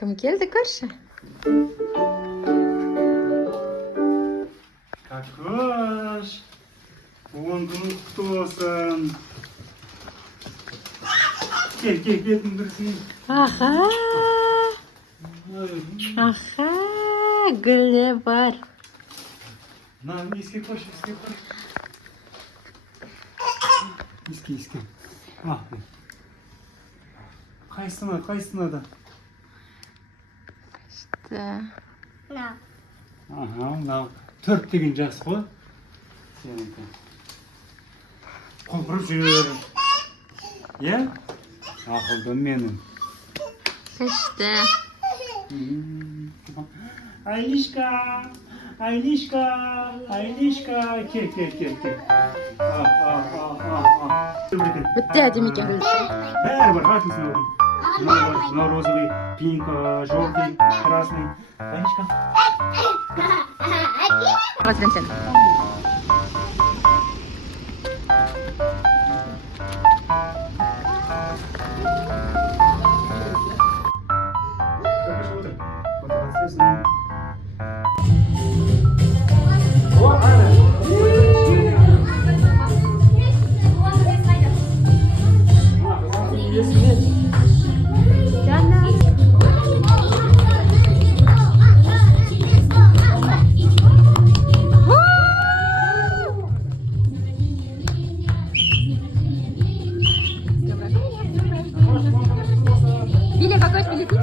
Кім келді көрші? Какош! Он құтты болсын. Кел, күндірсін. Аха! Аха! Гүлі бар. На, еске қош. Еске. Қайсына да? Мынау 4 деген жас қой. Сенікі. Құлпырып жүр. Е? Ақылды менің. Күшті. Айлишка, кел. Бітті әдемі екен гүлі. Бәрі бар, қайтынсын өтін. Мынау розовый, пинк, желтый, красный. Айлишка. Ғазірін сен. Отыр. Фотографиясын. Виля, какой прилетит?